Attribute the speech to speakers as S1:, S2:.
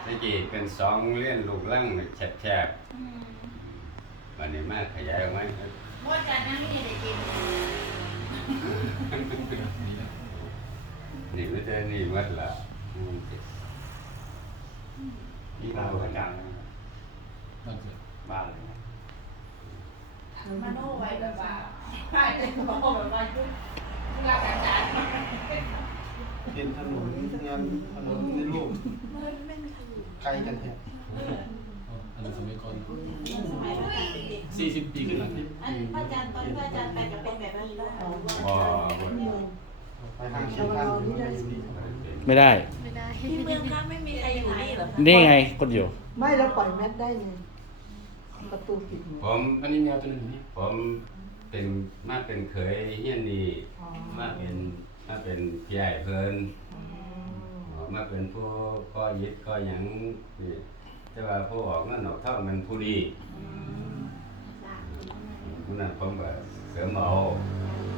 S1: มื่อกี้เป็นสองเลี้ยนลูกลังแฉบๆวันนี้มาขยายออกมา
S2: หมดกันนั่งนี่ได้กิน
S1: นี่ไม่ได้นี่มัดละ
S3: นี่บ้านประจำบ้านเลย
S2: มาโน่ไว้แบบว่าใช่เลยบอกแบบว่ายุ่งรักษา
S4: เป็นถนนงานถนนในรูปไกลกันแท้
S5: อันนั้นสมัยก่อน
S2: สมัยพระอาจารย์เด็ก
S5: 40 ปีขึ้นหลังที่
S2: อันพระอาจารย์ตอนที่พระอาจารย์ไปจะเป็นแบบนี้ด้วย
S4: ไปทางเชียงคานอยู่นี่
S6: ไม่ได้
S2: ที่เมืองนั้นไม่มีใครอยู่นี่หรอ
S6: นี่ไงคนอยู่
S7: ไม่เราปล่อยแมทได้ไงประตูปิด
S1: ผม
S5: อันนี้แมวตัวหนึ่งนี่
S1: ผมเป็นมาเป็นเคยเฮียนดีมาเป็นพี่ใหญ่เพิ่นมาเป็นผู้ก่อยึดก่อหยังนี่แต่ว่าผู้ออกนั่นออกเท่ามันผู้ดีผู้นั้นผมก็เสริมเอา